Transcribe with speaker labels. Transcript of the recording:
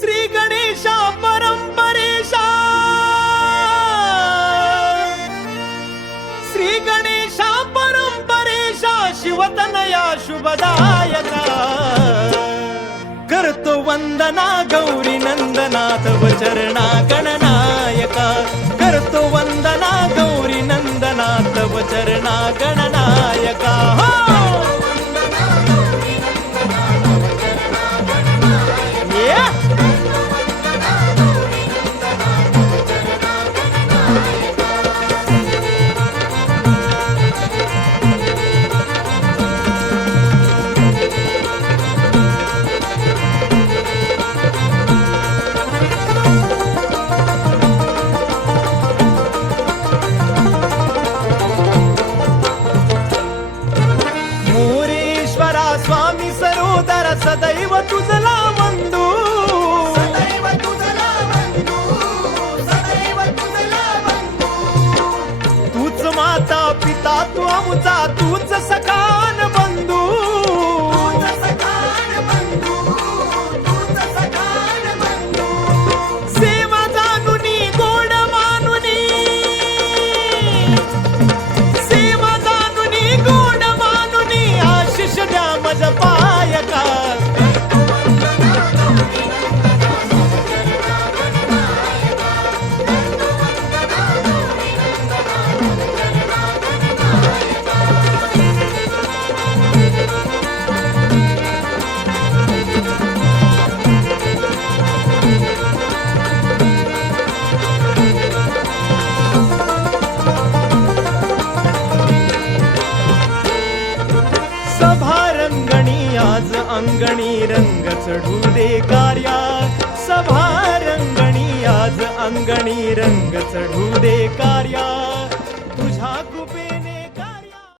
Speaker 1: श्री गणेशा परंपरेशा। श्री गणेशा परंपरेशा शिवतनया शुभदायका। करतो वंदना गौरी नंदना तव चरणा गणनायका करतो वंदना गौरी नंदना तव चरणा गणना सदैव तुझला वंदू
Speaker 2: सदैव तुझला वंदू सदैव तुझला वंदू
Speaker 1: तूच माता पिता तू आमचा तूच सखान बंधू. आज अंगणी रंग चढू दे कार्या.